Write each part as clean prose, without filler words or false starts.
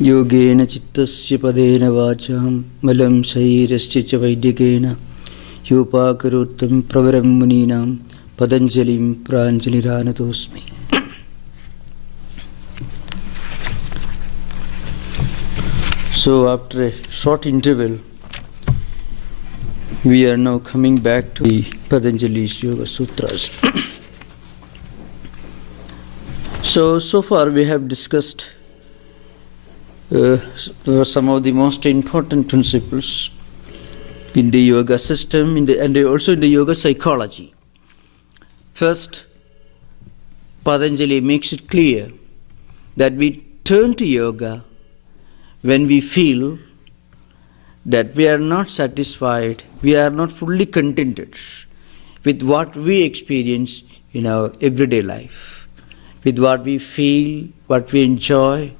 Yogena Chittasya Padena Vacham Malam Sairasya cha Vaidikena Yopakaruttam Pravaram Muninam Patanjalim Pranjaliranatosmi. So after a short interval, we are now coming back to the Patanjali's Yoga Sutras. So far we have discussed some of the most important principles in the yoga system and also in the yoga psychology. First, Patanjali makes it clear that we turn to yoga when we feel that we are not satisfied, we are not fully contented with what we experience in our everyday life, with what we feel, what we enjoy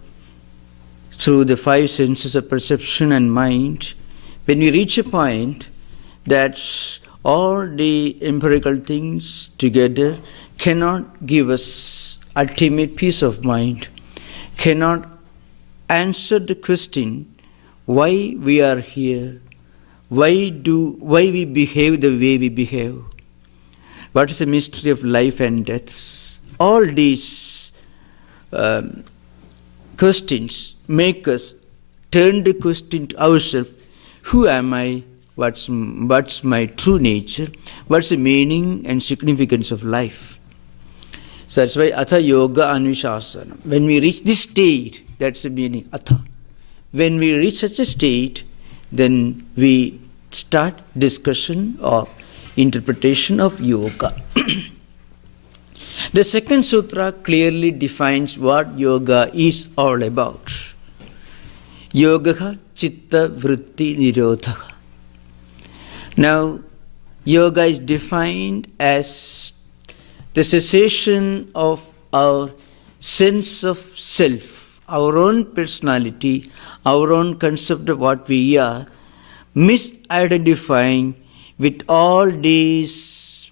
through the five senses of perception and mind. When we reach a point that all the empirical things together cannot give us ultimate peace of mind, cannot answer the question why we are here, why we behave the way we behave, what is the mystery of life and death. All these questions make us turn the question to ourselves: who am I? What's my true nature? What's the meaning and significance of life? So that's why Atha Yoga Anvishasana. When we reach this state, that's the meaning, Atha. When we reach such a state, then we start discussion or interpretation of yoga. The second sutra clearly defines what yoga is all about. Yogaha, Chitta, Vritti, Nirodha. Now, yoga is defined as the cessation of our sense of self, our own personality, our own concept of what we are, misidentifying with all these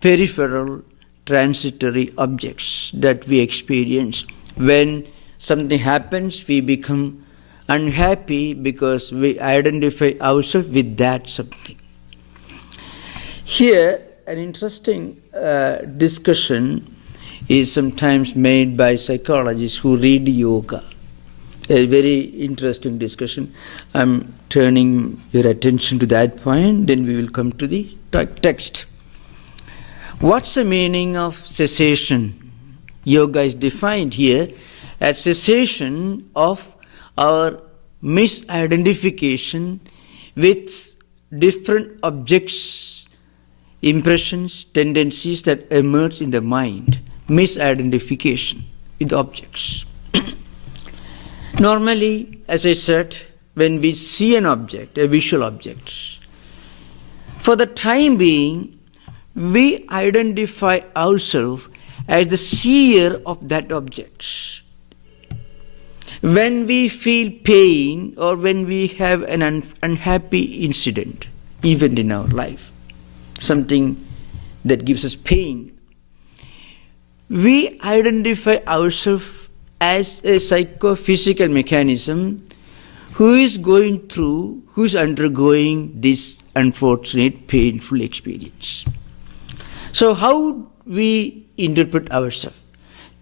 peripheral, transitory objects that we experience. When something happens, we become unhappy because we identify ourselves with that something. Here, an interesting discussion is sometimes made by psychologists who read yoga. A very interesting discussion. I'm turning your attention to that point, then we will come to the text. What's the meaning of cessation? Yoga is defined here as cessation of our misidentification with different objects, impressions, tendencies that emerge in the mind. Misidentification with objects. Normally, as I said, when we see an object, a visual object, for the time being, we identify ourselves as the seer of that object. When we feel pain or when we have an unhappy incident, event in our life, something that gives us pain, we identify ourselves as a psychophysical mechanism who is undergoing this unfortunate, painful experience. So how we interpret ourselves?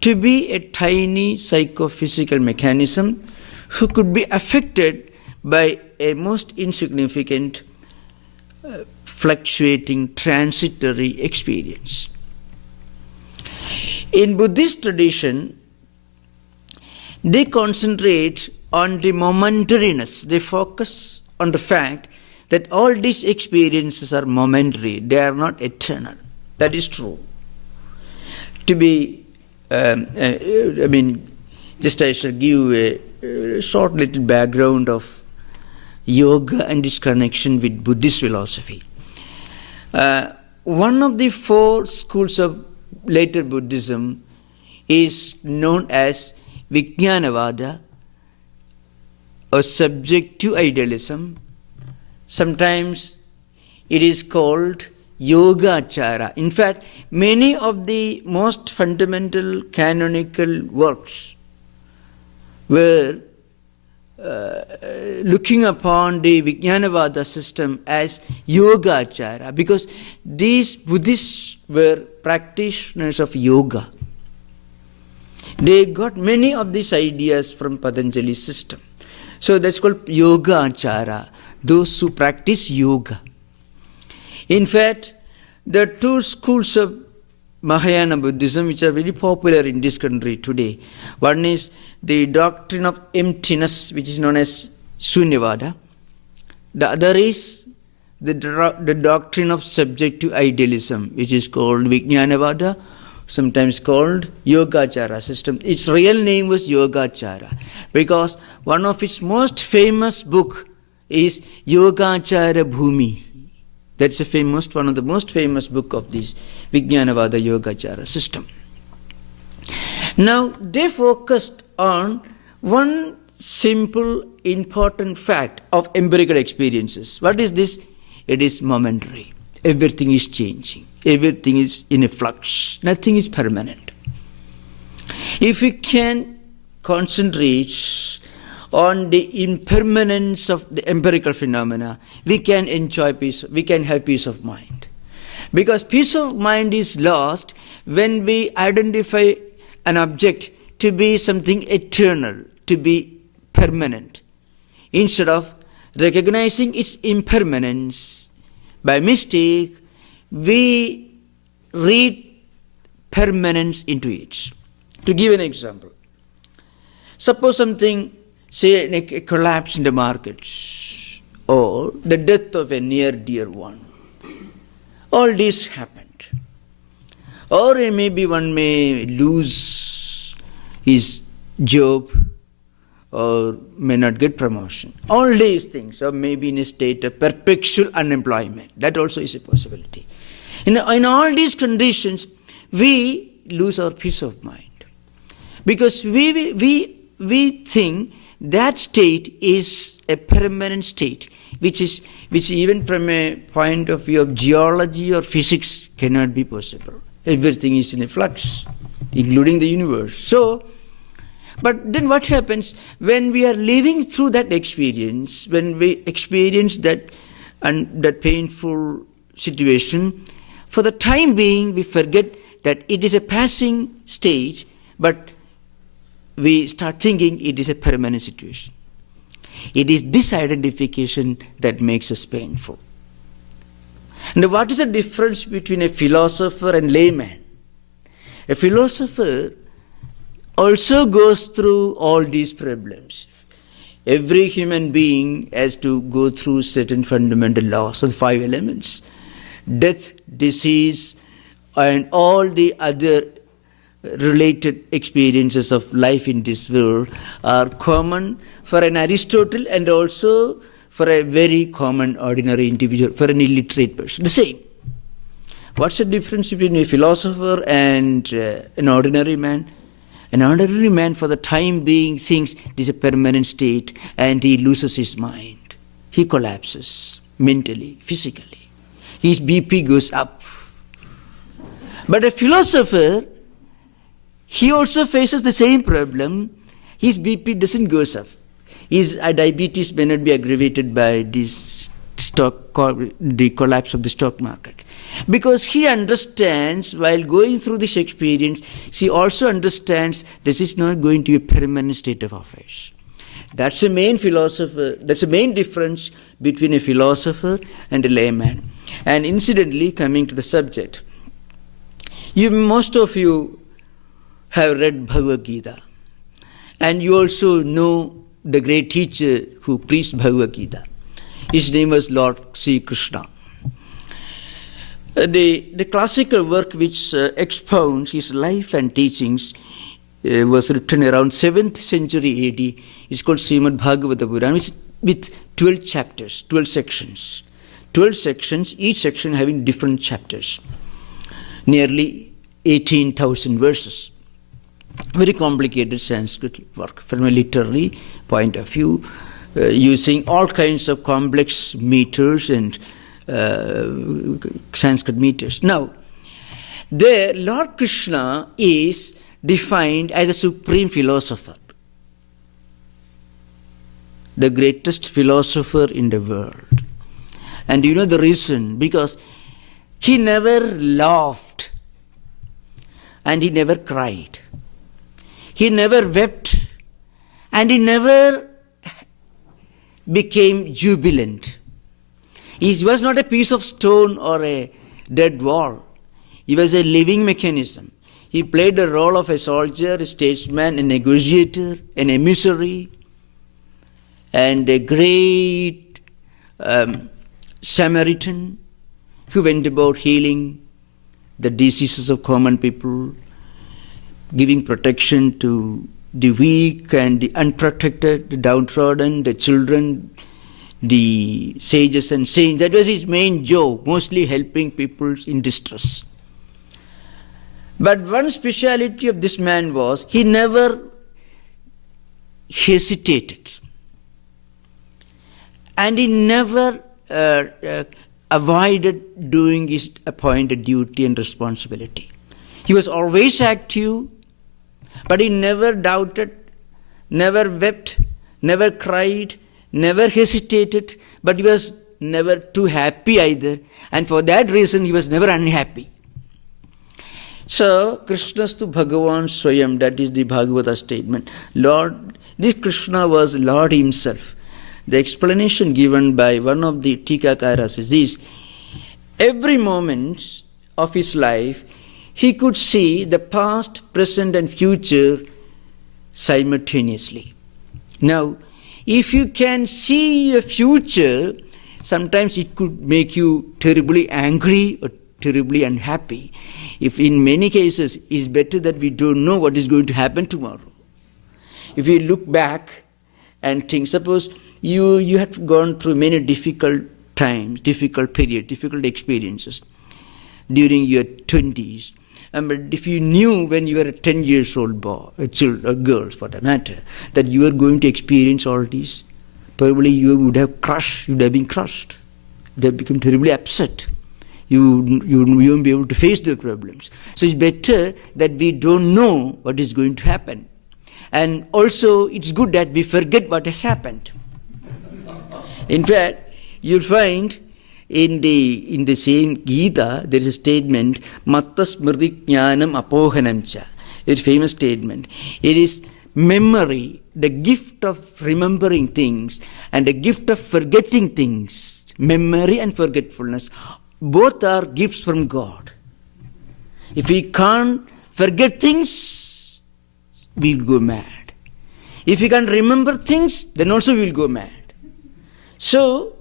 To be a tiny psychophysical mechanism who could be affected by a most insignificant, fluctuating, transitory experience. In Buddhist tradition, they concentrate on the momentariness. They focus on the fact that all these experiences are momentary. They are not eternal. That is true. To be just I shall give a short little background of yoga and its connection with Buddhist philosophy. One of the four schools of later Buddhism is known as Vijnanavada, or subjective idealism. Sometimes it is called Yogachara. In fact, many of the most fundamental canonical works were looking upon the Vijnanavada system as Yogachara, because these Buddhists were practitioners of yoga. They got many of these ideas from Patanjali's system. So that's called Yogachara, those who practice yoga. In fact, there are two schools of Mahayana Buddhism which are very popular in this country today. One is the doctrine of emptiness, which is known as Sunyavada. The other is the doctrine of subjective idealism, which is called Vijnanavada, sometimes called Yogachara system. Its real name was Yogachara because one of its most famous book is Yogachara Bhumi. That's one of the most famous book of this Vijnanavada Yogachara system. Now, they focused on one simple, important fact of empirical experiences. What is this? It is momentary. Everything is changing. Everything is in a flux. Nothing is permanent. If we can concentrate on the impermanence of the empirical phenomena, we can enjoy peace, we can have peace of mind. Because peace of mind is lost when we identify an object to be something eternal, to be permanent. Instead of recognizing its impermanence, by mistake, we read permanence into it. To give an example, suppose something, say a collapse in the markets or the death of a near dear one. All this happened. Or maybe one may lose his job or may not get promotion. All these things, or maybe in a state of perpetual unemployment. That also is a possibility. In all these conditions, we lose our peace of mind. Because we think that state is a permanent state, which even from a point of view of geology or physics cannot be possible. Everything is in a flux, including the universe. So, but then what happens when we are living through that experience, when we experience that painful situation, for the time being we forget that it is a passing stage, but we start thinking it is a permanent situation. It is this identification that makes us painful. And what is the difference between a philosopher and layman? A philosopher also goes through all these problems. Every human being has to go through certain fundamental laws of the 5 elements. Death, disease, and all the other related experiences of life in this world are common for an Aristotle and also for a very common ordinary individual, for an illiterate person. The same. What's the difference between a philosopher and an ordinary man? An ordinary man for the time being thinks it is a permanent state and he loses his mind. He collapses mentally, physically. His BP goes up. But a philosopher, he also faces the same problem. His BP doesn't go up. His diabetes may not be aggravated by the collapse of the stock market. Because he understands, while going through this experience, he also understands this is not going to be a permanent state of affairs. That's the main difference between a philosopher and a layman. And incidentally, coming to the subject, most of you have read Bhagavad Gita, and you also know the great teacher who preached Bhagavad Gita. His name was Lord Sri Krishna. The classical work which expounds his life and teachings was written around 7th century AD. It's called Srimad Bhagavata Purana, with 12 chapters, 12 sections. 12 sections, each section having different chapters. Nearly 18,000 verses. Very complicated Sanskrit work from a literary point of view, using all kinds of complex meters and Sanskrit meters. Now, there Lord Krishna is defined as a supreme philosopher. the greatest philosopher in the world. And you know the reason? Because he never laughed and he never cried. He never wept and he never became jubilant. He was not a piece of stone or a dead wall. He was a living mechanism. He played the role of a soldier, a statesman, a negotiator, an emissary, and a great Samaritan who went about healing the diseases of common people, giving protection to the weak and the unprotected, the downtrodden, the children, the sages and saints. That was his main job, mostly helping people in distress. But one speciality of this man was he never hesitated. And he never avoided doing his appointed duty and responsibility. He was always active, but he never doubted, never wept, never cried, never hesitated, but he was never too happy either. And for that reason, he was never unhappy. So, Krishnastu Bhagavan Swayam, that is the Bhagavata statement. Lord, this Krishna was Lord himself. The explanation given by one of the Tikakaras is this: every moment of his life, he could see the past, present and future simultaneously. Now, if you can see a future, sometimes it could make you terribly angry or terribly unhappy. If in many cases, it's better that we don't know what is going to happen tomorrow. If we look back and think, suppose you had gone through many difficult times, difficult periods, difficult experiences during your 20s. But if you knew when you were a 10 years old boy, a child, or girls for that matter, that you were going to experience all this, probably you would have crushed, you would have been crushed. You would have become terribly upset. You won't be able to face the problems. So it's better that we don't know what is going to happen. And also it's good that we forget what has happened. In fact, you'll find in the same Gita, there is a statement, Matta Smriti Jnanam Apohanam Cha. It's a famous statement. It is memory, the gift of remembering things and the gift of forgetting things. Memory and forgetfulness, both are gifts from God. If we can't forget things, we'll go mad. If we can't remember things, then also we'll go mad. So,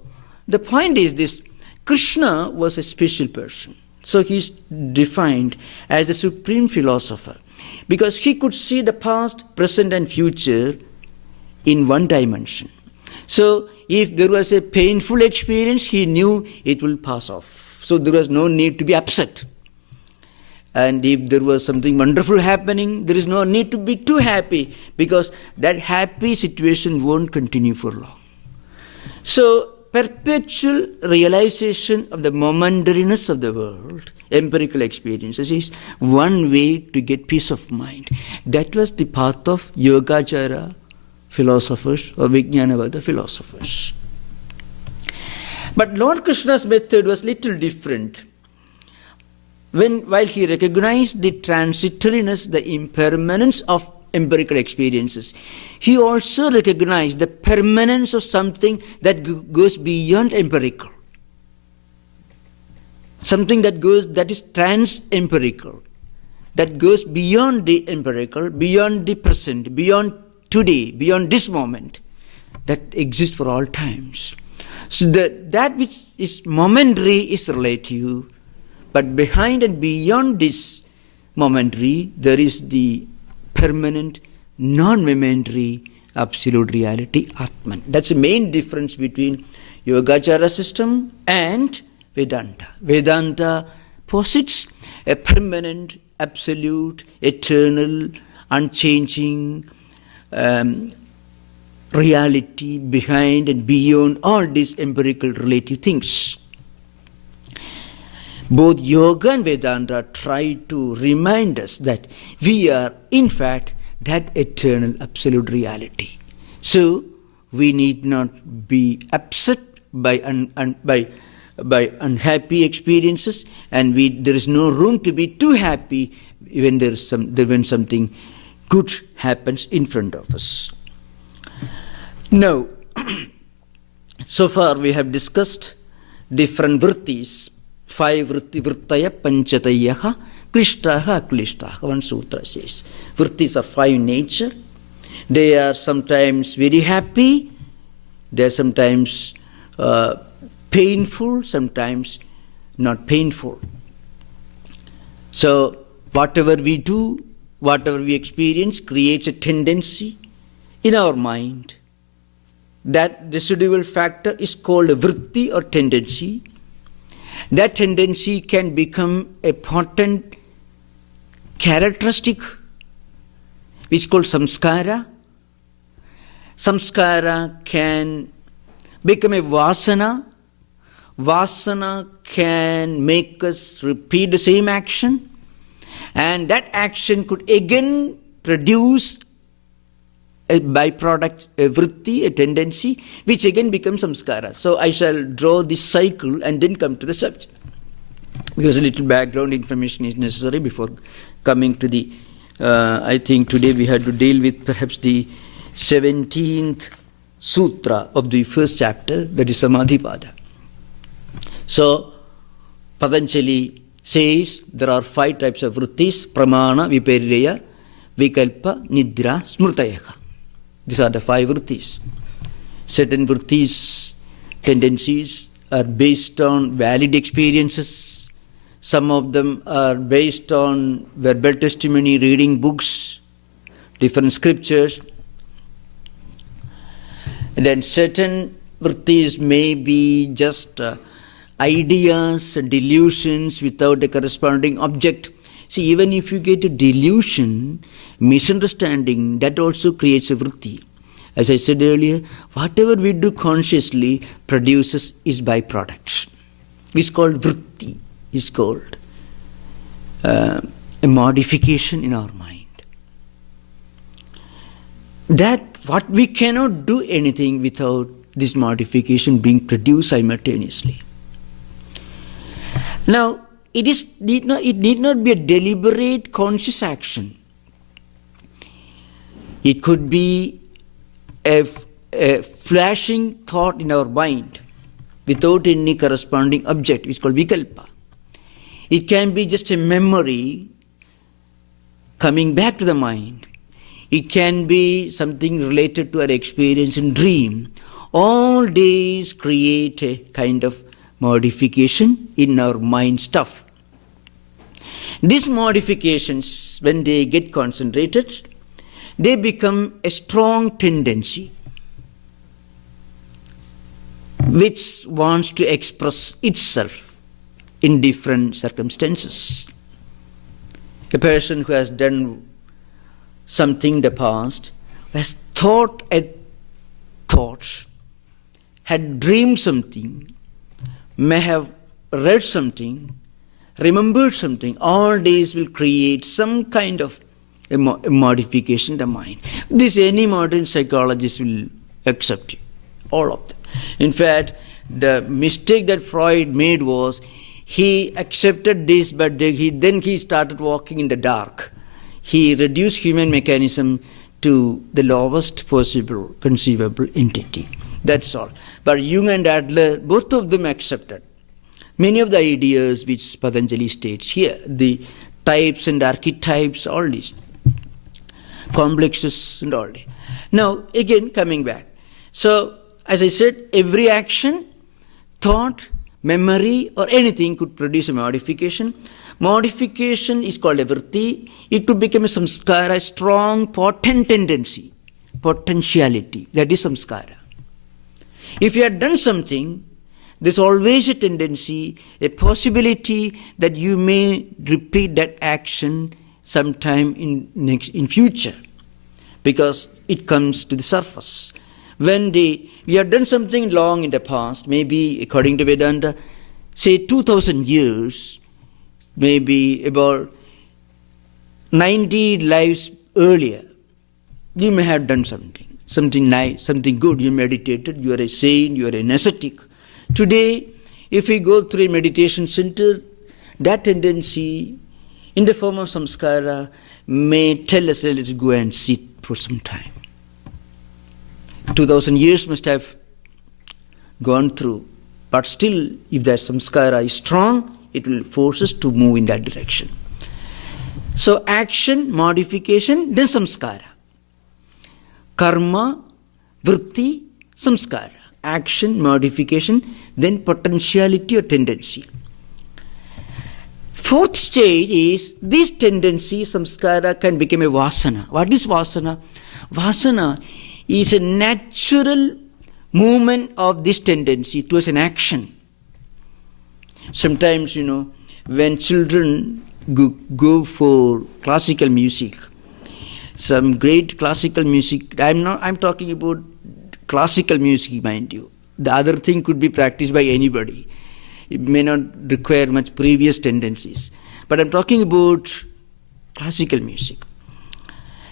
the point is this: Krishna was a special person. So he's defined as a supreme philosopher because he could see the past, present and future in one dimension. So if there was a painful experience, he knew it will pass off. So there was no need to be upset. And if there was something wonderful happening, there is no need to be too happy because that happy situation won't continue for long. So, perpetual realization of the momentariness of the world, empirical experiences, is one way to get peace of mind. That was the path of Yogachara philosophers or Vijnanavada philosophers. But Lord Krishna's method was little different. While he recognized the transitoriness, the impermanence of empirical experiences, he also recognized the permanence of something that goes beyond empirical. Something that is trans-empirical, that goes beyond the empirical, beyond the present, beyond today, beyond this moment, that exists for all times. So that which is momentary is relative, but behind and beyond this momentary, there is the permanent, non-momentary, absolute reality, Atman. That's the main difference between Yogachara system and Vedanta. Vedanta posits a permanent, absolute, eternal, unchanging reality behind and beyond all these empirical relative things. Both Yoga and Vedanta try to remind us that we are, in fact, that eternal absolute reality. So, we need not be upset by unhappy experiences, and there is no room to be too happy when when something good happens in front of us. Now, so far we have discussed different vrittis, 5 vrittaya panchataya klishtaha aklishtaha. One sutra says vrittis are 5 nature. They are sometimes very happy, they are sometimes painful, sometimes not painful. So whatever we do, whatever we experience creates a tendency in our mind. That residual factor is called a vritti or tendency. That tendency can become a potent characteristic which is called samskara. Samskara can become a vasana. Vasana can make us repeat the same action, and that action could again produce a byproduct, a vritti, a tendency, which again becomes samskara. So I shall draw this cycle and then come to the subject, because a little background information is necessary before coming to the, I think today we had to deal with perhaps the 17th sutra of the first chapter, that is Samadhipada. So Patanjali says there are 5 types of vrittis: pramana, viparya, vikalpa, nidra, smrutaya. These are the 5 vrittis. Certain vrittis, tendencies, are based on valid experiences. Some of them are based on verbal testimony, reading books, different scriptures. And then certain vrittis may be just ideas and delusions without a corresponding object. See, even if you get a delusion, misunderstanding, that also creates a vritti. As I said earlier, whatever we do consciously produces its byproducts. It's called vritti. It's called a modification in our mind. That what we cannot do anything without this modification being produced simultaneously. Now, it need not be a deliberate conscious action. It could be a flashing thought in our mind without any corresponding object, which is called vikalpa. It can be just a memory coming back to the mind. It can be something related to our experience in dream. All these create a kind of modification in our mind stuff. These modifications, when they get concentrated, they become a strong tendency which wants to express itself in different circumstances. A person who has done something in the past, has thought a thought, had dreamed something, may have read something, remembered something, all these will create some kind of a modification in the mind. This any modern psychologist will accept, all of them. In fact, the mistake that Freud made was he accepted this, but then he started walking in the dark. He reduced human mechanism to the lowest possible conceivable entity. That's all. But Jung and Adler, both of them accepted many of the ideas which Patanjali states here, the types and archetypes, all these complexes and all that. Now, again, coming back. So, as I said, every action, thought, memory, or anything could produce a modification. Modification is called a vritti. It could become a samskara, a strong, potent tendency, potentiality. That is samskara. If you have done something, there's always a tendency, a possibility that you may repeat that action sometime in future, because it comes to the surface. When we have done something long in the past, maybe according to Vedanta, say 2000 years, maybe about 90 lives earlier, you may have done something. something nice, something good. You meditated, you are a saint, you are an ascetic. Today, if we go through a meditation center, that tendency in the form of samskara may tell us, let's go and sit for some time. 2000 years must have gone through, but still, if that samskara is strong, it will force us to move in that direction. So action, modification, then samskara. Karma, vritti, samskara. Action, modification, then potentiality or tendency. Fourth stage is this tendency, samskara, can become a vasana. What is vasana? Vasana is a natural movement of this tendency towards an action. Sometimes, when children go for classical music, some great classical music, I'm talking about classical music, mind you. The other thing could be practiced by anybody. It may not require much previous tendencies. But I'm talking about classical music.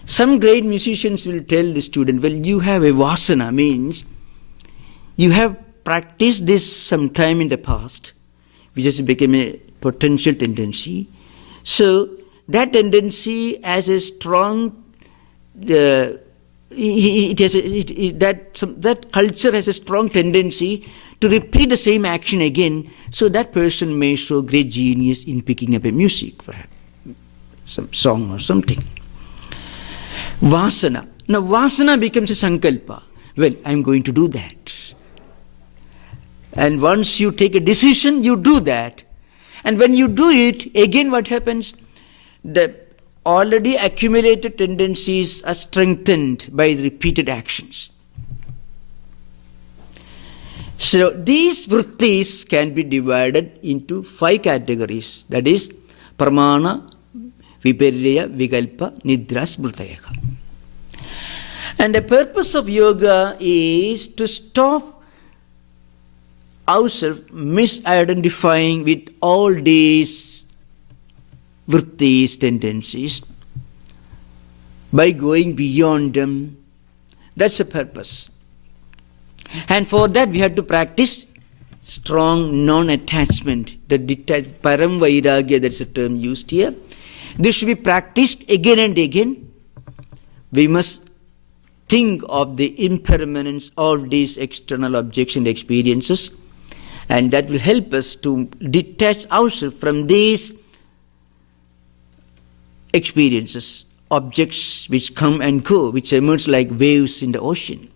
Some great musicians will tell the student, well, you have a vasana, means you have practiced this sometime in the past, which has become a potential tendency. So that tendency has a strong, that culture has a strong tendency to repeat the same action again, so that person may show great genius in picking up a music, perhaps some song or something. Vasana. Now vasana becomes a sankalpa. Well, I'm going to do that. And once you take a decision, you do that. And when you do it, again what happens? The already accumulated tendencies are strengthened by repeated actions. So these vrittis can be divided into 5 categories. That is, pramana, viparya, vikalpa, nidra, smrtaya. And the purpose of yoga is to stop ourselves misidentifying with all these vrittis, tendencies, by going beyond them. That's the purpose. And for that we have to practice strong non-attachment, the detached param vairagya, that's a term used here. This should be practiced again and again. We must think of the impermanence of these external objects and experiences, and that will help us to detach ourselves from these experiences, objects which come and go, which emerge like waves in the ocean,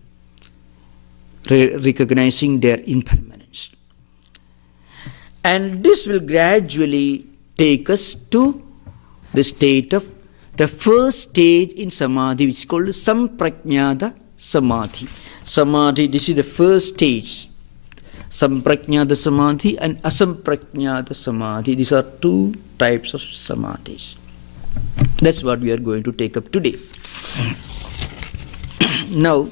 recognizing their impermanence. And this will gradually take us to the state of the first stage in samadhi, which is called Samprajnata Samadhi. Samadhi, this is the first stage. Samprajnata Samadhi and Asamprajnata Samadhi. These are 2 types of samadhis. That's what we are going to take up today. Now,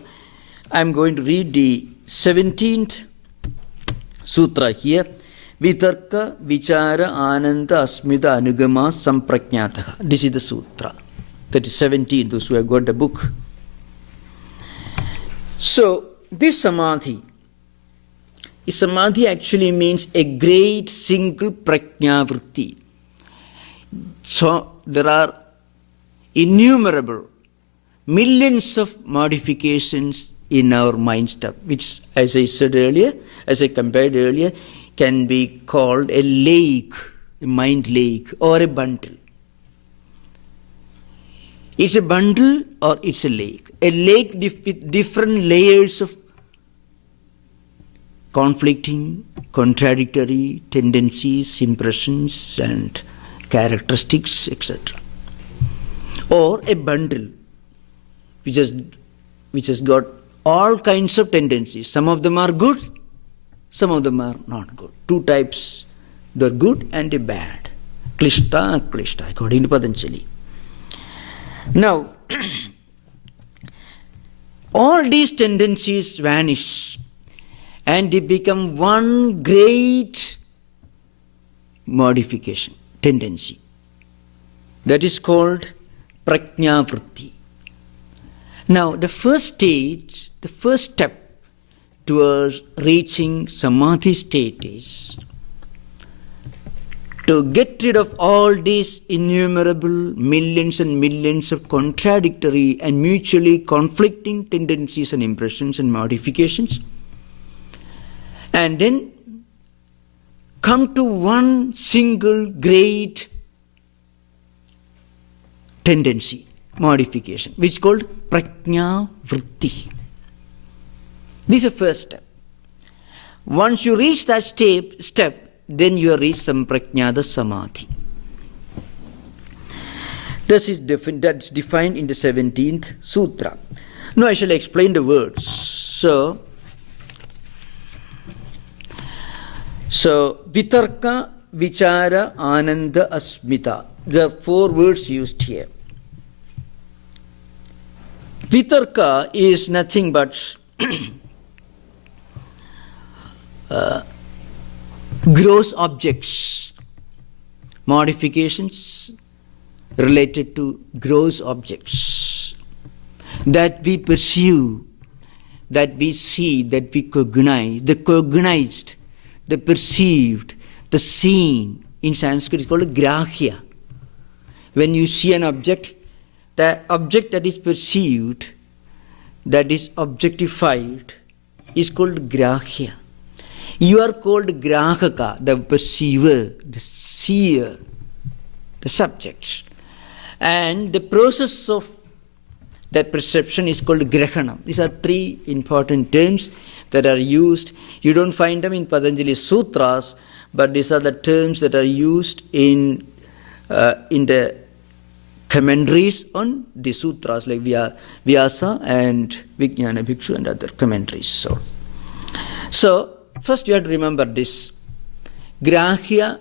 I'm going to read the 17th sutra here. Vitarka, Vichara, Ananda, Asmita, Anugama, Samprajnataha. This is the sutra. That is 17, those who have got the book. So, this samadhi actually means a great single prajna vritti. So, there are innumerable, millions of modifications in our mind stuff, which, as I said earlier, as I compared earlier, can be called a lake, a mind lake, or a bundle. It's a bundle or it's a lake. A lake with different layers of conflicting, contradictory tendencies, impressions, and characteristics, etc. Or a bundle which has got all kinds of tendencies. Some of them are good, some of them are not good. 2 types, the good and the bad. Klishta, Klishta, according to Patanjali. Now, all these tendencies vanish and they become one great modification, tendency. That is called prajna vritti. Now, the first stage, the first step towards reaching samadhi state is to get rid of all these innumerable millions and millions of contradictory and mutually conflicting tendencies and impressions and modifications, and then come to one single great tendency, modification, which is called prajna vritti. This is the first step. Once you reach that step, then you reach Samprajnata Samadhi. That's defined in the 17th Sutra. Now I shall explain the words. So Vitarka, Vichara, Ananda, Asmita. There are 4 words used here. Vitarka is nothing but gross objects, modifications related to gross objects that we perceive, that we see, that we cognize. The cognized, the perceived, the seen, in Sanskrit is called grahya. When you see an object, the object that is perceived, that is objectified, is called grahya. You are called grahaka, the perceiver, the seer, the subject. And the process of that perception is called grahana. These are 3 important terms that are used. You don't find them in Patanjali Sutras, but these are the terms that are used in the commentaries on the sutras like Vyasa and Vijnana Bhikshu and other commentaries. So first you have to remember this. Grahya,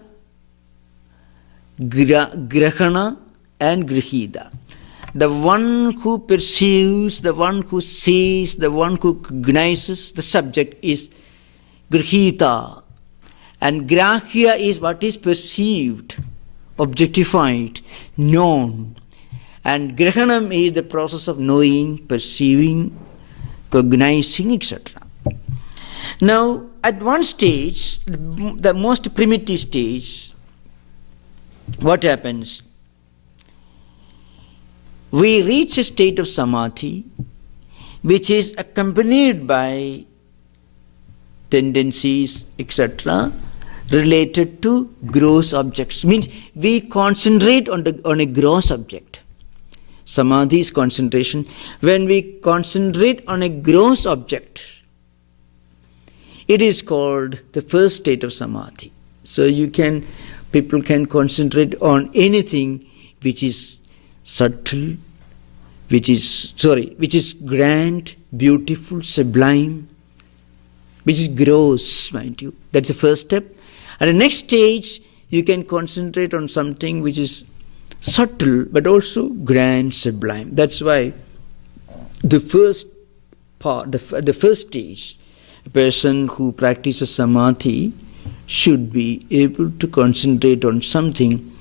grahana and grihita. The one who perceives, the one who sees, the one who cognizes the subject is grihita. And grahya is what is perceived, objectified, known. And grahanam is the process of knowing, perceiving, cognizing, etc. Now, at one stage, the most primitive stage, what happens? We reach a state of samadhi which is accompanied by tendencies, etc., related to gross objects. Means we concentrate on a gross object. Samadhi is concentration. When we concentrate on a gross object, it is called the first state of samadhi. So people can concentrate on anything which is subtle, which is grand, beautiful, sublime, which is gross, mind you. That's the first step. At the next stage, you can concentrate on something which is subtle but also grand, sublime. That's why the first part, the first stage, a person who practices samadhi should be able to concentrate on something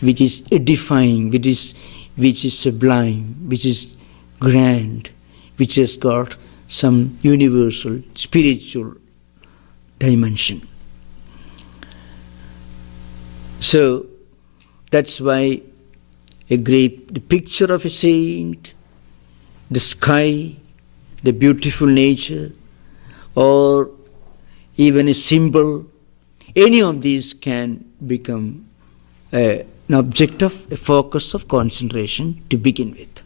which is edifying, which is sublime, which is grand, which has got some universal spiritual dimension. So that's why the picture of a saint, the sky, the beautiful nature, or even a symbol, any of these can become an object of a focus of concentration to begin with.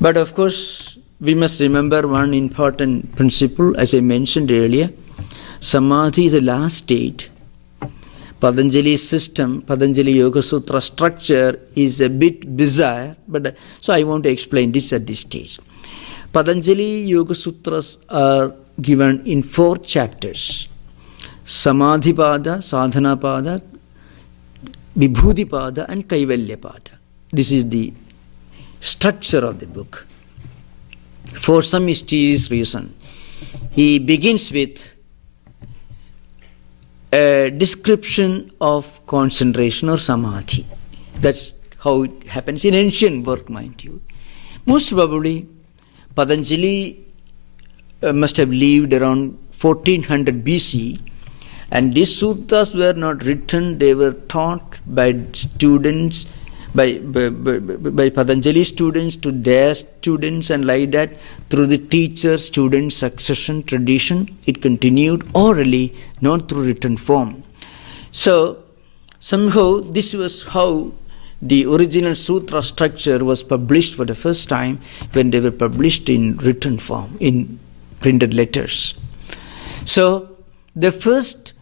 But of course, we must remember one important principle, as I mentioned earlier. Samadhi is the last state. Patanjali's system, Patanjali Yoga Sutra structure is a bit bizarre, but so I want to explain this at this stage. Patanjali Yoga Sutras are given in 4 chapters. Samadhipada, Sadhanapada, Vibhudipada and Kaivalyapada. This is the structure of the book. For some mysterious reason, he begins with a description of concentration or samadhi. That's how it happens in ancient work, mind you. Most probably, Patanjali must have lived around 1400 BC, and these sutras were not written, they were taught by students, by Patanjali students to their students, and like that, through the teacher-student succession tradition, it continued orally, not through written form. So, somehow, this was how the original sutra structure was published for the first time, when they were published in written form, in printed letters. So, the first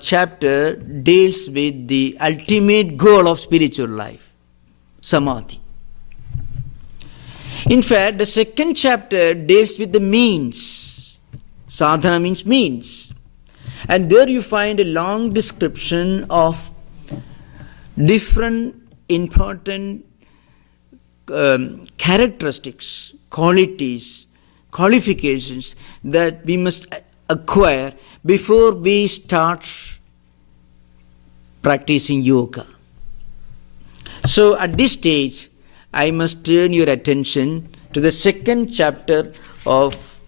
chapter deals with the ultimate goal of spiritual life, samadhi. In fact, the second chapter deals with the means. Sadhana means means. And there you find a long description of different important characteristics, qualities, qualifications that we must acquire before we start practicing yoga. So at this stage, I must turn your attention to the second chapter of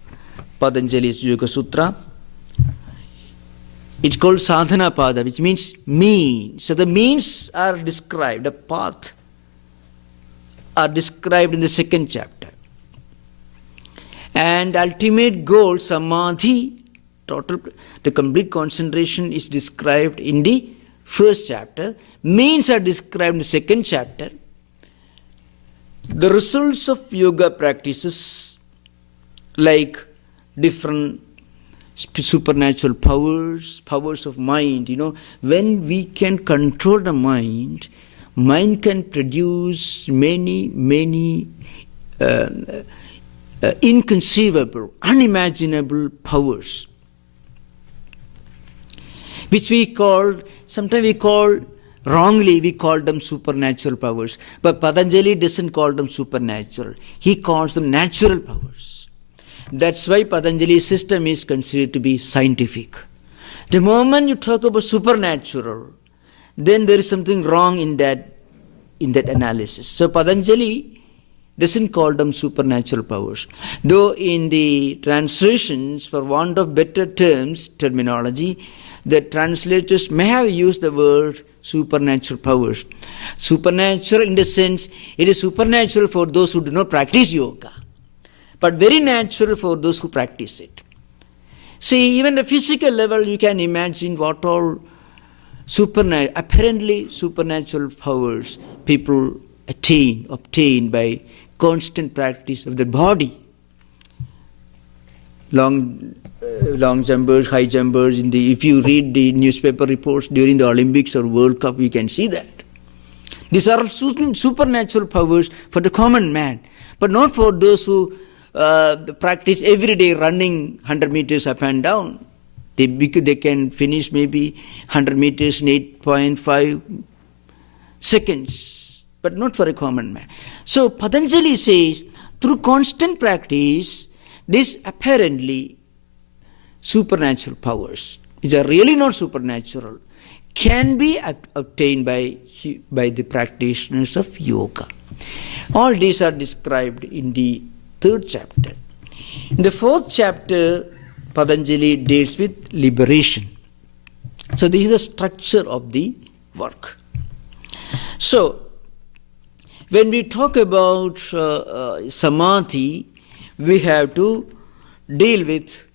Patanjali's Yoga Sutra. It's called Sadhana Pada, which means means. So the means are described, the path are described in the second chapter. And ultimate goal, samadhi, the complete concentration is described in the first chapter. Means are described in the second chapter. The results of yoga practices, like different supernatural powers, powers of mind, when we can control the mind can produce many inconceivable, unimaginable powers, which wrongly we call them supernatural powers. But Patanjali doesn't call them supernatural. He calls them natural powers. That's why Patanjali's system is considered to be scientific. The moment you talk about supernatural, then there is something wrong in that analysis. So Patanjali doesn't call them supernatural powers. Though in the translations, for want of better terminology, the translators may have used the word supernatural powers. Supernatural in the sense, it is supernatural for those who do not practice yoga, but very natural for those who practice it. See, even the physical level, you can imagine what all apparently supernatural powers people obtain by constant practice of the body. Long jumpers, high jumpers, if you read the newspaper reports during the Olympics or World Cup, you can see that. These are supernatural powers for the common man, but not for those who practice every day running 100 meters up and down. They can finish maybe 100 meters in 8.5 seconds, but not for a common man. So Patanjali says, through constant practice, these apparently supernatural powers, which are really not supernatural, can be obtained by the practitioners of yoga. All these are described in the third chapter. In the fourth chapter, Patanjali deals with liberation. So this is the structure of the work. So, when we talk about samadhi, we have to deal with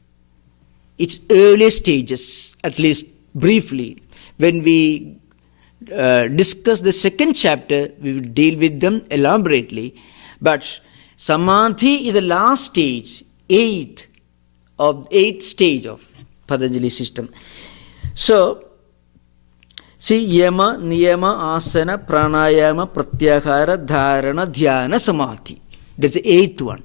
its early stages, at least briefly. When we discuss the second chapter, we will deal with them elaborately. But samadhi is the last stage, eighth stage of Patanjali system. So, see, yama, niyama, asana, pranayama, pratyahara, dharana, dhyana, samadhi. That's the eighth one.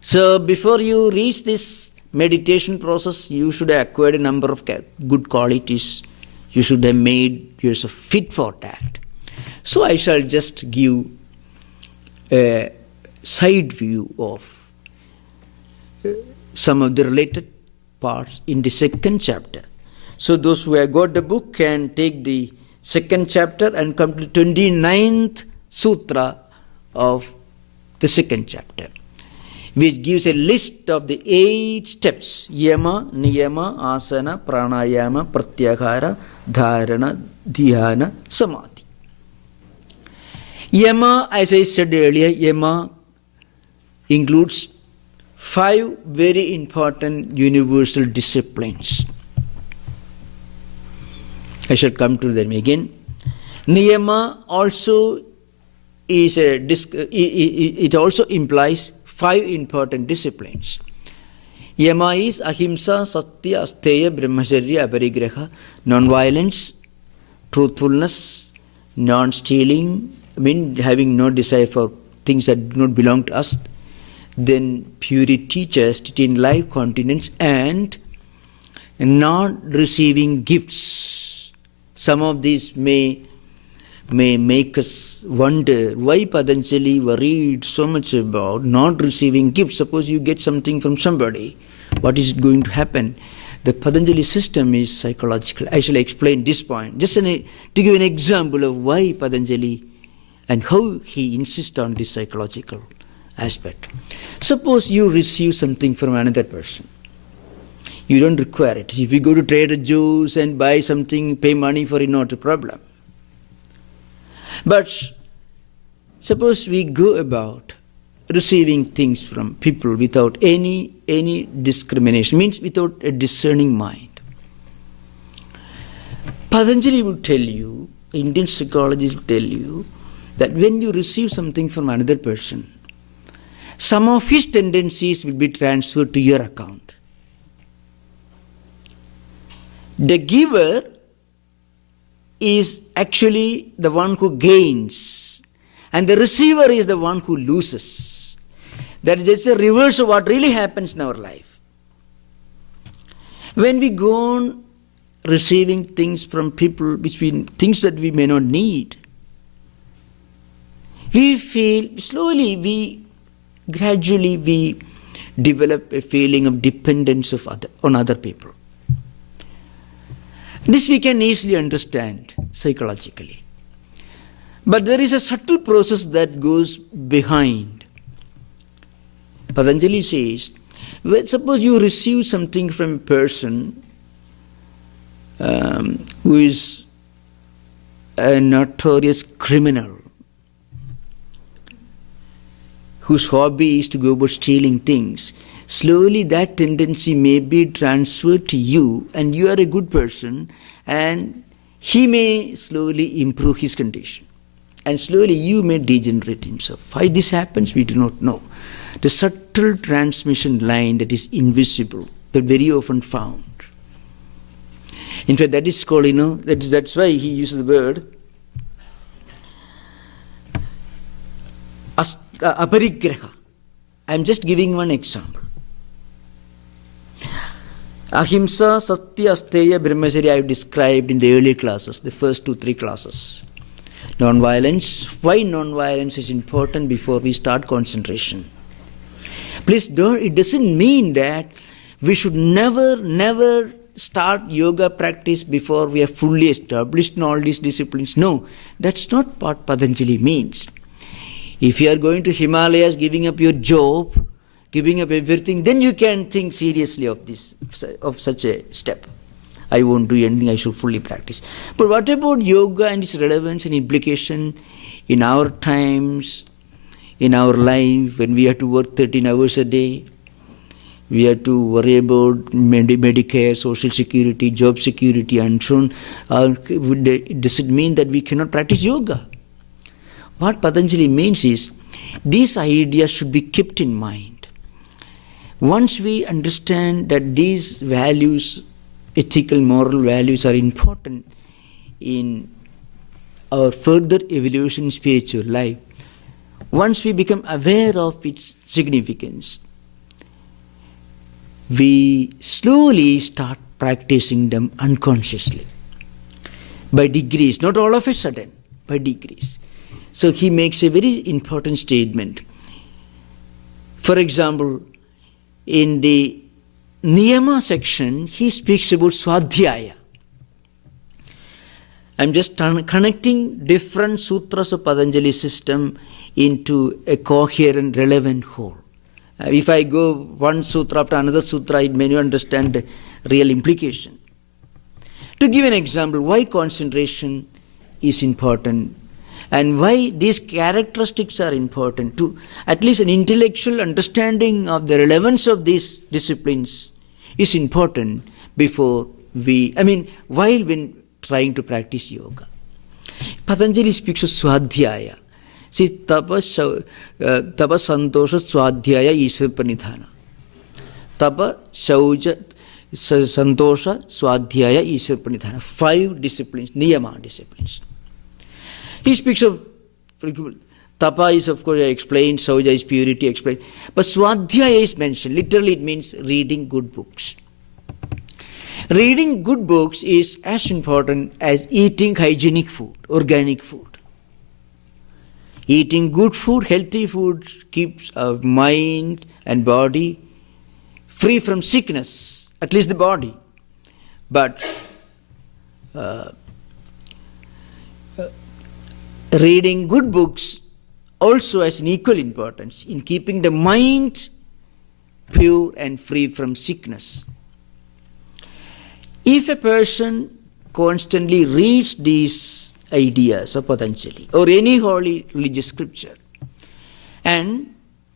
So, before you reach this meditation process, you should have acquired a number of good qualities. You should have made yourself fit for that. So, I shall just give a side view of some of the related parts in the second chapter. So those who have got the book can take the second chapter and come to the 29th sutra of the second chapter, which gives a list of the 8 steps: yama, niyama, asana, pranayama, pratyahara, dharana, dhyana, samadhi. Yama, as I said earlier, yama includes 5 very important universal disciplines. I shall come to them again. Niyama also is it also implies 5 important disciplines. Yama is ahimsa, satya, asteya, brahmacharya, aparigraha, non-violence, truthfulness, non-stealing, having no desire for things that do not belong to us, then purity, chastity in life, continence, and not receiving gifts. Some of these may make us wonder why Patanjali worried so much about not receiving gifts. Suppose you get something from somebody, what is going to happen? The Patanjali system is psychological. I shall explain this point. Just to give an example of why Patanjali and how he insists on this psychological aspect. Suppose you receive something from another person. You don't require it. If you go to Trader Joe's and buy something, pay money for it, not a problem. But suppose we go about receiving things from people without any discrimination, means without a discerning mind. Patanjali will tell you, Indian psychologists will tell you, that when you receive something from another person, some of his tendencies will be transferred to your account. The giver is actually the one who gains, and the receiver is the one who loses. That is just a reverse of what really happens in our life. When we go on receiving things from people, things that we may not need, we feel gradually we develop a feeling of dependence on other people. This we can easily understand psychologically. But there is a subtle process that goes behind. Patanjali says, suppose you receive something from a person who is a notorious criminal, whose hobby is to go about stealing things. Slowly that tendency may be transferred to you, and you are a good person, and he may slowly improve his condition. And slowly you may degenerate himself. Why this happens, we do not know. The subtle transmission line that is invisible, that very often found. In fact, that is called, that's why he uses the word Aparigraha. I am just giving one example. Ahimsa, Satya, Asteya, Brahmacharya I have described in the earlier classes, the first 2-3 classes. Non-violence. Why non-violence is important before we start concentration? Please it doesn't mean that we should never start yoga practice before we are fully established in all these disciplines. No, that's not what Patanjali means. If you are going to Himalayas, giving up your job, giving up everything, then you can think seriously of such a step. I won't do anything, I should fully practice. But what about yoga and its relevance and implication in our times, in our life, when we have to work 13 hours a day, we have to worry about Medicare, Social Security, job security, and so on. Does it mean that we cannot practice yoga? What Patanjali means is, these ideas should be kept in mind. Once we understand that these values, ethical, moral values, are important in our further evolution in spiritual life, once we become aware of its significance, we slowly start practicing them unconsciously, by degrees, not all of a sudden, by degrees. So he makes a very important statement. For example, in the Niyama section, he speaks about Svadhyaya. I'm just connecting different sutras of Patanjali system into a coherent, relevant whole. If I go one sutra after another sutra, it may not understand the real implication. To give an example, why concentration is important and why these characteristics are important, to at least an intellectual understanding of the relevance of these disciplines is important before while when trying to practice yoga. Patanjali speaks of Svadhyaya. See, tapa santosha Svadhyaya Ishwar Pranidhana. Tapa shauja santosha Svadhyaya Ishwar Pranidhana. 5 disciplines, niyama disciplines. He speaks of, tapa is of course explained, sauja is purity explained, but Svadhyaya is mentioned. Literally it means reading good books. Reading good books is as important as eating hygienic food, organic food. Eating good food, healthy food keeps our mind and body free from sickness, at least the body. But reading good books also has an equal importance in keeping the mind pure and free from sickness. If a person constantly reads these ideas of Patanjali or any holy religious scripture and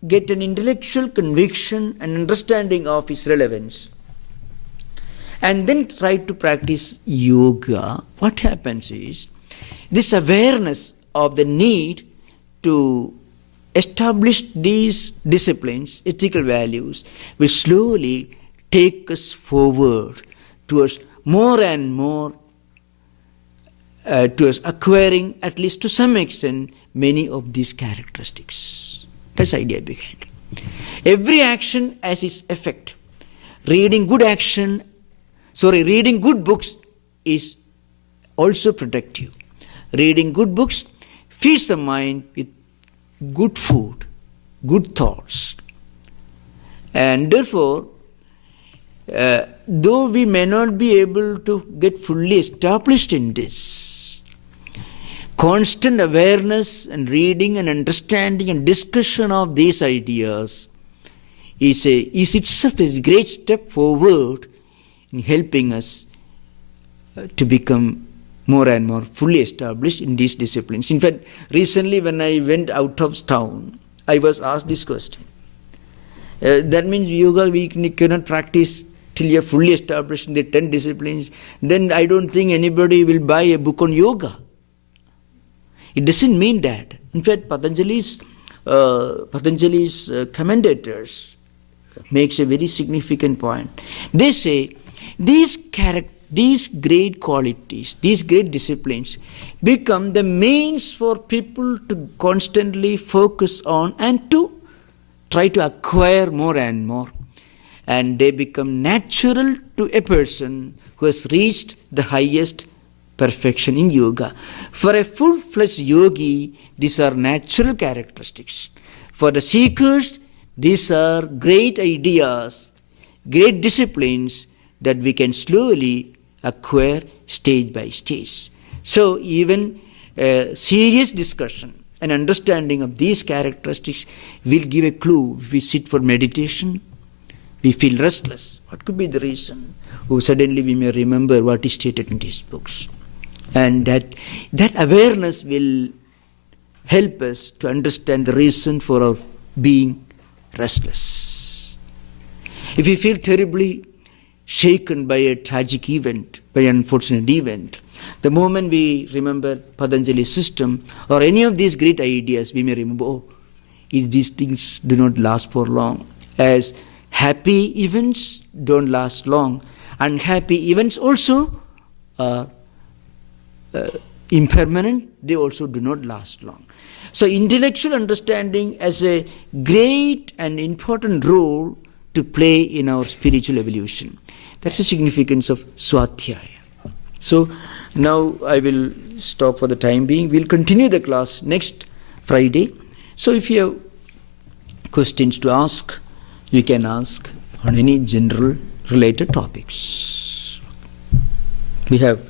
get an intellectual conviction and understanding of its relevance, and then try to practice yoga, what happens is this awareness of the need to establish these disciplines, ethical values, will slowly take us forward towards more and more, towards acquiring, at least to some extent, many of these characteristics. That's the idea behind it. Every action has its effect. Reading good books is also productive. Reading good books feeds the mind with good food, good thoughts. And therefore, though we may not be able to get fully established in this, constant awareness and reading and understanding and discussion of these ideas is itself a great step forward in helping us to become more and more fully established in these disciplines. In fact, recently when I went out of town, I was asked this question. That means yoga we cannot practice till you are fully established in the 10 disciplines. Then I don't think anybody will buy a book on yoga. It doesn't mean that. In fact, Patanjali's commentators makes a very significant point. They say these great qualities, these great disciplines become the means for people to constantly focus on and to try to acquire more and more. And they become natural to a person who has reached the highest perfection in yoga. For a full-fledged yogi, these are natural characteristics. For the seekers, these are great ideas, great disciplines that we can slowly acquire stage by stage. So even a serious discussion and understanding of these characteristics will give a clue. If we sit for meditation, we feel restless. What could be the reason? Oh, suddenly we may remember what is stated in these books. And that awareness will help us to understand the reason for our being restless. If we feel terribly shaken by a tragic event, by an unfortunate event, the moment we remember Patanjali's system or any of these great ideas, we may remember, these things do not last for long. As happy events don't last long, unhappy events also are impermanent, they also do not last long. So intellectual understanding has a great and important role to play in our spiritual evolution. That's the significance of Svadhyaya. So now I will stop for the time being. We'll continue the class next Friday. So if you have questions to ask, you can ask on any general related topics. We have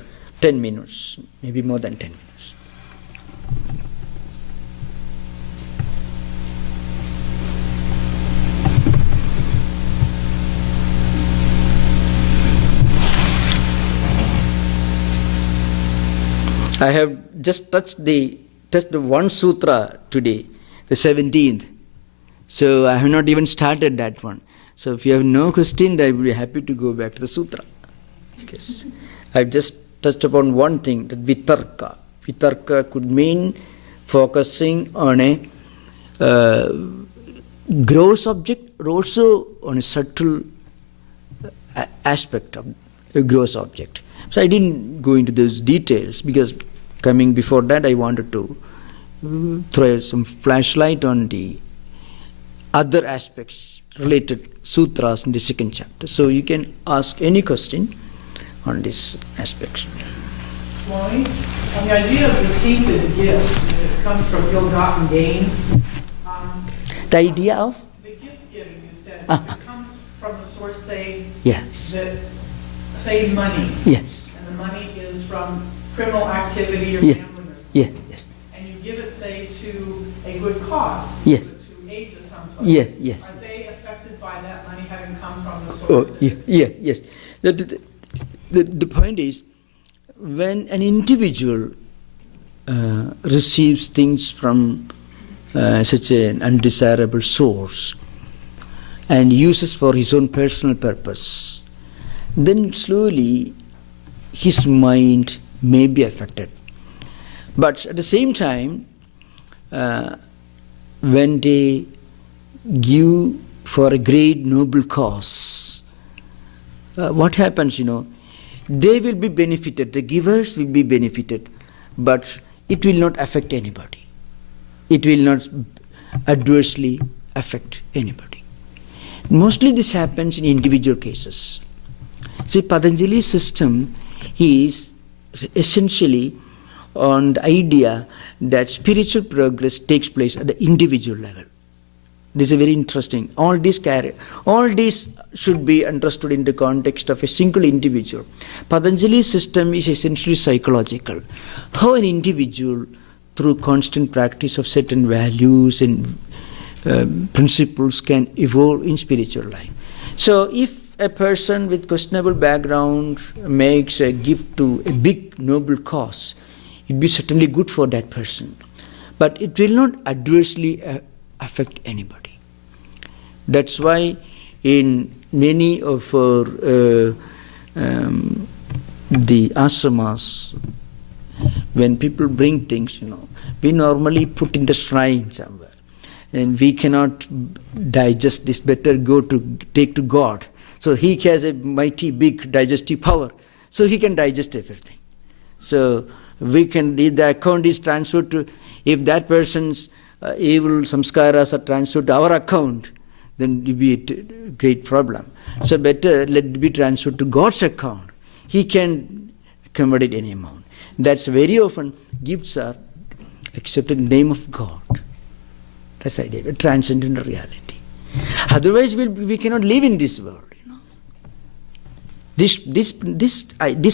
10 minutes, maybe more than 10 minutes. I have just touched the one sutra today, the 17th. So I have not even started that one. So if you have no question, I will be happy to go back to the sutra. Because I've just touched upon one thing, that vitarka. Vitarka could mean focusing on a gross object, or also on a subtle aspect of a gross object. So I didn't go into those details, because coming before that I wanted to throw some flashlight on the other aspects related sutras in the second chapter. So you can ask any question on these aspects. Swami, on the idea of the tainted gift, it comes from ill-gotten gains. The idea of? The gift giving, you said, it comes from a source, say, yes. that, say, money. Yes. And the money is from criminal activity or Yeah. gambling or something. Yes, yes. And you give it, say, to a good cause. Yes. To aid to someplace. Yes, yes. Are they affected by that money having come from the source? Oh, yes. The point is, when an individual receives things from such an undesirable source and uses for his own personal purpose, then slowly his mind may be affected. But at the same time, when they give for a great noble cause, what happens, they will be benefited, the givers will be benefited, but it will not affect anybody. It will not adversely affect anybody. Mostly this happens in individual cases. See, Patanjali's system is essentially on the idea that spiritual progress takes place at the individual level. This is very interesting. All these should be understood in the context of a single individual. Patanjali's system is essentially psychological. How an individual, through constant practice of certain values and principles, can evolve in spiritual life. So if a person with questionable background makes a gift to a big noble cause, it will be certainly good for that person. But it will not adversely affect anybody. That's why in many of our the ashramas, when people bring things, we normally put in the shrine somewhere. And we cannot digest this, better take to God. So he has a mighty big digestive power. So he can digest everything. So we can, if the account is transferred to, if that person's evil samskaras are transferred to our account, then it will be a great problem. So better let it be transferred to God's account. He can accommodate any amount. That's very often gifts are accepted in the name of God. That's the idea, a transcendental reality. Otherwise we cannot live in this world. This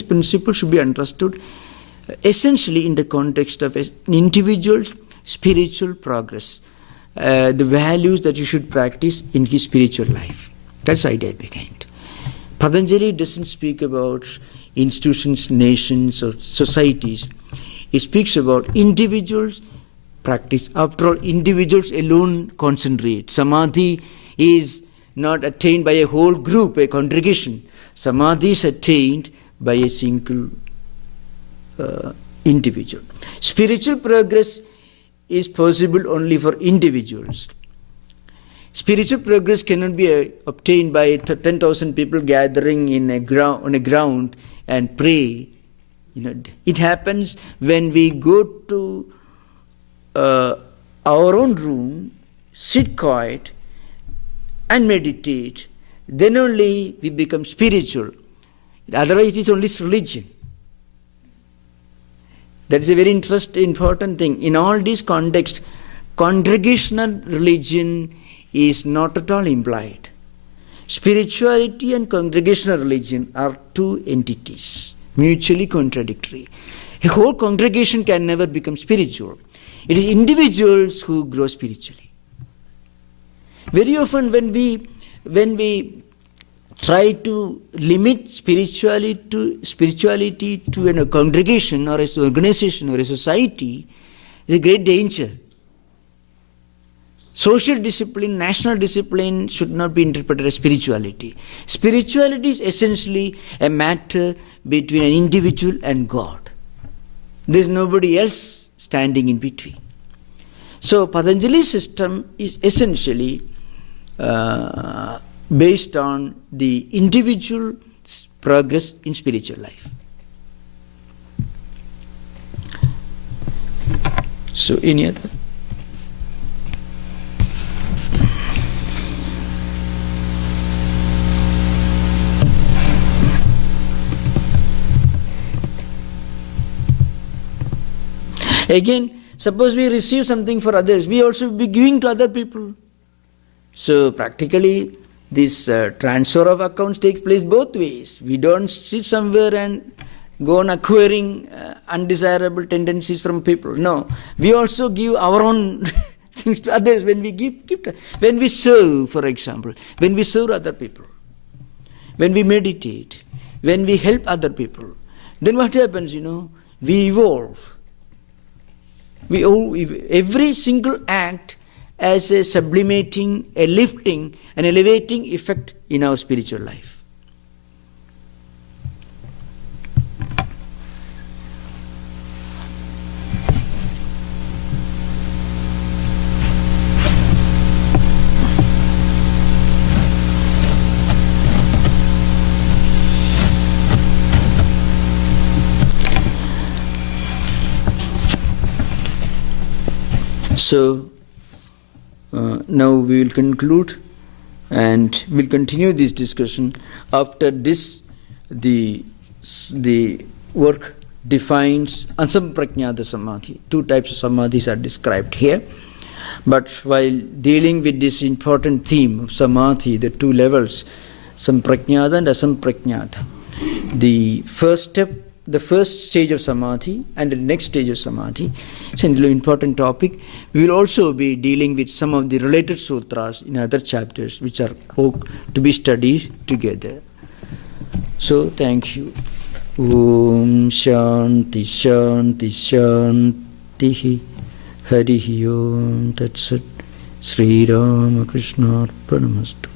principle should be understood essentially in the context of an individual's spiritual progress. The values that you should practice in his spiritual life. That's the idea behind. Patanjali doesn't speak about institutions, nations, or societies. He speaks about individuals' practice. After all, individuals alone concentrate. Samadhi is not attained by a whole group, a congregation. Samadhi is attained by a single individual. Spiritual progress is possible only for individuals. Spiritual progress cannot be obtained by 10,000 people gathering on a ground and pray. It happens when we go to our own room, sit quiet and meditate. Then only we become spiritual. Otherwise it is only religion. That is a very important thing. In all these contexts, congregational religion is not at all implied. Spirituality and congregational religion are two entities. mutually contradictory. A whole congregation can never become spiritual. It is individuals who grow spiritually. Very often when we try to limit spirituality to a congregation or an organization or a society, is a great danger. Social discipline, national discipline should not be interpreted as spirituality. Spirituality is essentially a matter between an individual and God. There is nobody else standing in between. So Patanjali's system is essentially based on the individual progress in spiritual life. So any other? Again, suppose we receive something for others, we also be giving to other people. So practically this transfer of accounts takes place both ways. We don't sit somewhere and go on acquiring undesirable tendencies from people. No, we also give our own things to others when we give. When we serve, for example, when we serve other people, when we meditate, when we help other people, then what happens, we evolve. Every single act has a sublimating, a lifting, an elevating effect in our spiritual life. So now we will conclude and we'll continue this discussion. After this, the work defines Samprajnata Samadhi. Two types of samadhis are described here. But while dealing with this important theme of samadhi, the two levels, Samprajnata and Asamprajnata, the first step, the first stage of samadhi and the next stage of samadhi, it's an important topic. We will also be dealing with some of the related sutras in other chapters which are to be studied together. So thank you. Om Shanti Shanti Shanti Harihi Om Tat Sat Sri Ramakrishna Arpanamastu.